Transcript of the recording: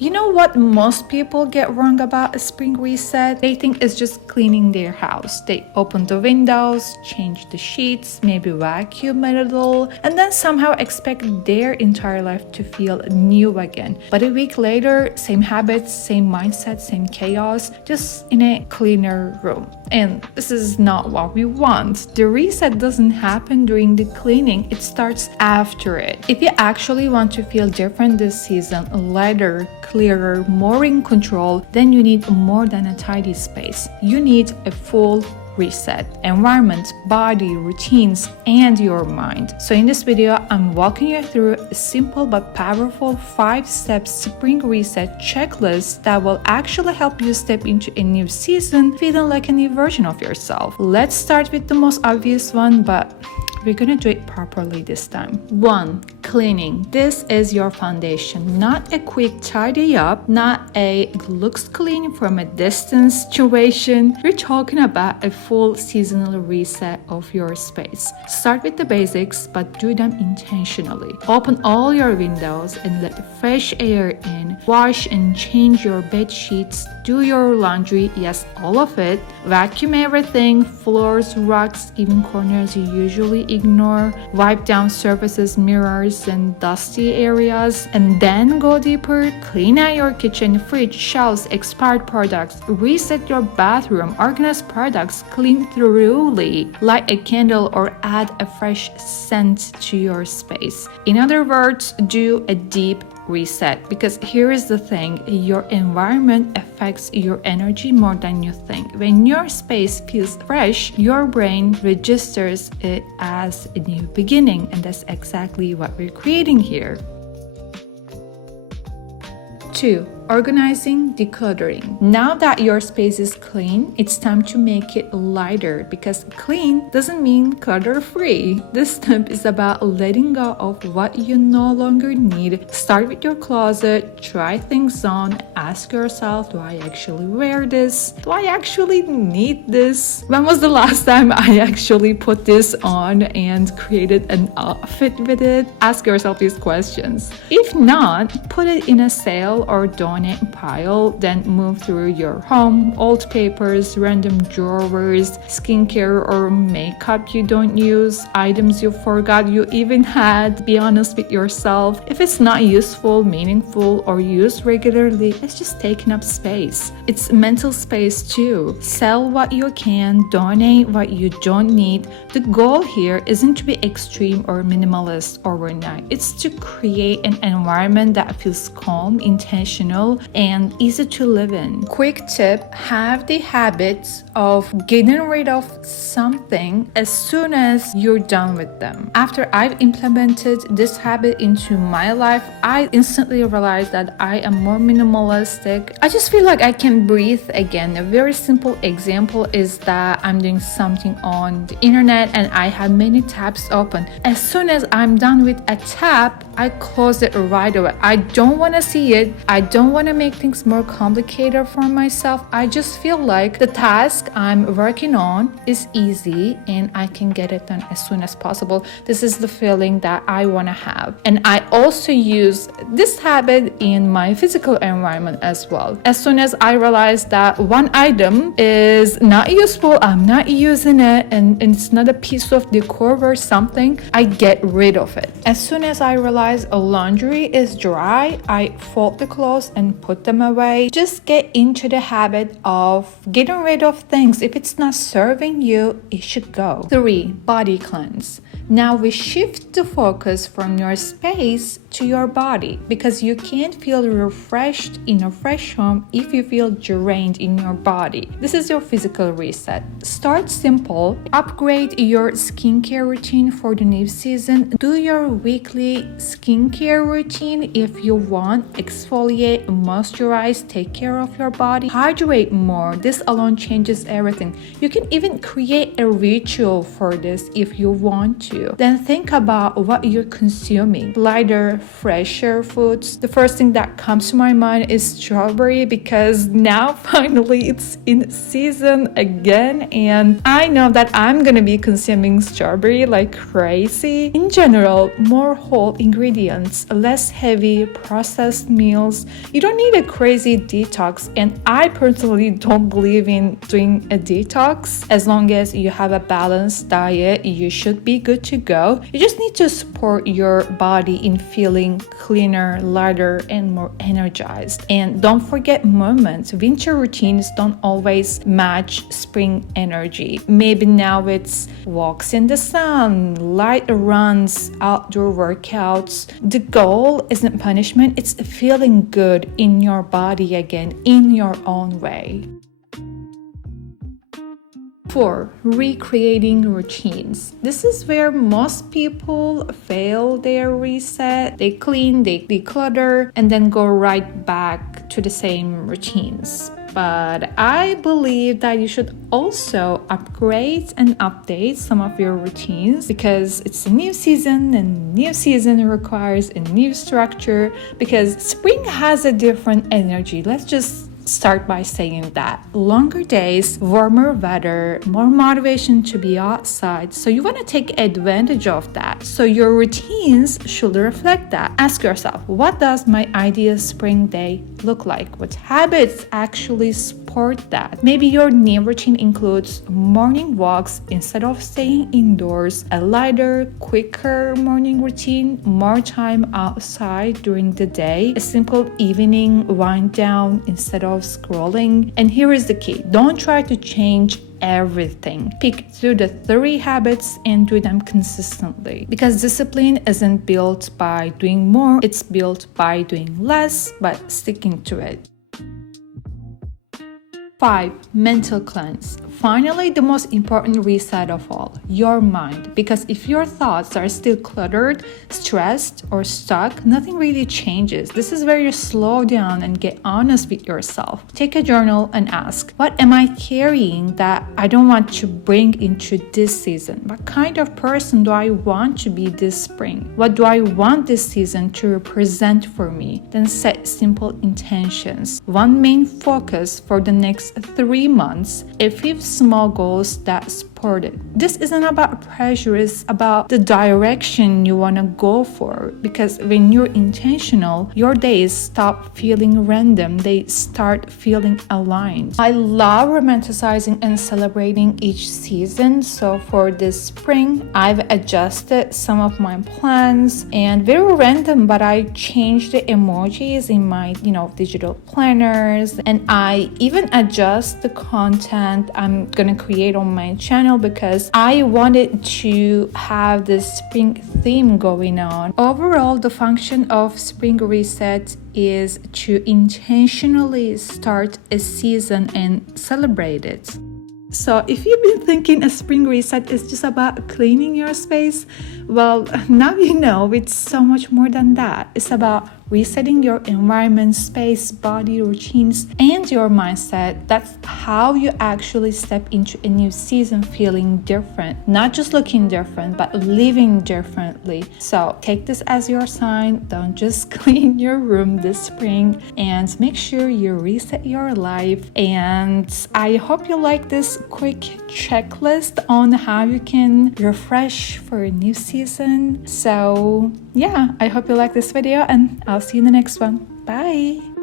You know what most people get wrong about a spring reset? They think it's just cleaning their house. They open the windows, change the sheets, maybe vacuum a little, and then somehow expect their entire life to feel new again. But a week later, same habits, same mindset, same chaos, just in a cleaner room. And this is not what we want. The reset doesn't happen during the cleaning, it starts after it. If you actually want to feel different this season, lighter, clearer, more in control, then you need more than a tidy space. You need a full reset, environment, body, routines, and your mind. So in this video, I'm walking you through a simple but powerful 5-step spring reset checklist that will actually help you step into a new season feeling like a new version of yourself. Let's start with the most obvious one, but we're gonna do it properly this time. 1. Cleaning. This is your foundation, not a quick tidy up, not a looks clean from a distance situation. We're talking about a full seasonal reset of your space. Start with the basics, but do them intentionally. Open all your windows and let fresh air in. Wash and change your bed sheets. Do your laundry, yes, all of it. Vacuum everything, floors, rugs, even corners you usually ignore. Wipe down surfaces, mirrors, and dusty areas. And then go deeper. Clean out your kitchen, fridge, shelves, expired products. Reset your bathroom. Organize products. Clean thoroughly. Light a candle or add a fresh scent to your space. In other words, do a deep reset, because here is the thing, your environment affects your energy more than you think. When your space feels fresh, your brain registers it as a new beginning, and that's exactly what we're creating here. 2. Organizing, decluttering. Now that your space is clean, it's time to make it lighter, because clean doesn't mean clutter-free. This step is about letting go of what you no longer need. Start with your closet, try things on, ask yourself, do I actually wear this? Do I actually need this? When was the last time I actually put this on and created an outfit with it? Ask yourself these questions. If not, put it in a sale or donate pile, then move through your home, old papers, random drawers, skincare or makeup you don't use, items you forgot you even had. Be honest with yourself. If it's not useful, meaningful, or used regularly, it's just taking up space. It's mental space too. Sell what you can, donate what you don't need. The goal here isn't to be extreme or minimalist overnight. It's to create an environment that feels calm, intentional, and easy to live in. Quick tip, have the habit of getting rid of something as soon as you're done with them. After I've implemented this habit into my life, I instantly realized that I am more minimalistic. I just feel like I can breathe again. A very simple example is that I'm doing something on the internet and I have many tabs open. As soon as I'm done with a tab, I close it right away. I don't want to see it. I don't want to make things more complicated for myself. I just feel like the task I'm working on is easy and I can get it done as soon as possible. This is the feeling that I want to have. And I also use this habit in my physical environment as well. As soon as I realize that one item is not useful, I'm not using it, and it's not a piece of decor or something, I get rid of it. As soon as I realize a laundry is dry, I fold the clothes and put them away. Just get into the habit of getting rid of things. If it's not serving you, it should go. 3. Body cleanse. Now we shift the focus from your space to your body, because you can't feel refreshed in a fresh home if you feel drained in your body. This is your physical reset. Start simple. Upgrade your skincare routine for the new season. Do your weekly skincare routine if you want. Exfoliate, moisturize, take care of your body. Hydrate more. This alone changes everything. You can even create a ritual for this if you want to. you, then think about what you're consuming. Lighter, fresher foods. The first thing that comes to my mind is strawberry, because now finally it's in season again, and I know that I'm gonna be consuming strawberry like crazy. In general, more whole ingredients, less heavy processed meals. You don't need a crazy detox, and I personally don't believe in doing a detox. As long as you have a balanced diet, you should be good to go. You just need to support your body in feeling cleaner, lighter, and more energized. And don't forget movement. Winter routines don't always match spring energy. Maybe now it's walks in the sun, light runs, outdoor workouts. The goal isn't punishment, it's feeling good in your body again, in your own way. 4. Recreating routines. This is where most people fail their reset. They clean, they declutter, and then go right back to the same routines. But I believe that you should also upgrade and update some of your routines, because it's a new season, and new season requires a new structure, because spring has a different energy. Let's just start by saying that. Longer days, warmer weather, more motivation to be outside. So you want to take advantage of that. So your routines should reflect that. Ask yourself, what does my ideal spring day look like? What habits actually support that? Maybe your new routine includes morning walks instead of staying indoors, a lighter, quicker morning routine, more time outside during the day, a simple evening wind down instead of scrolling. And here is the key: don't try to change everything. Pick 2 to 3 habits and do them consistently, because discipline isn't built by doing more, it's built by doing less but sticking to it. 5. Mental cleanse. Finally, the most important reset of all, your mind. Because if your thoughts are still cluttered, stressed, or stuck, nothing really changes. This is where you slow down and get honest with yourself. Take a journal and ask, what am I carrying that I don't want to bring into this season? What kind of person do I want to be this spring? What do I want this season to represent for me? Then set simple intentions. One main focus for the next 3 months, a few small goals that support it. This isn't about pressure, it's about the direction you want to go for, because when you're intentional, your days stop feeling random, they start feeling aligned. I love romanticizing and celebrating each season, so for this spring, I've adjusted some of my plans, and very random, but I changed the emojis in my, digital planners, and I even adjust the content I'm gonna create on my channel, because I wanted to have this spring theme going on. Overall, the function of spring reset is to intentionally start a season and celebrate it. So if you've been thinking a spring reset is just about cleaning your space, well, now you know it's so much more than that. It's about resetting your environment, space, body, routines, and your mindset. That's how you actually step into a new season feeling different. Not just looking different, but living differently. So take this as your sign. Don't just clean your room this spring, and make sure you reset your life. And I hope you like this quick checklist on how you can refresh for a new season. So yeah, I hope you like this video, and I'll see you in the next one. Bye!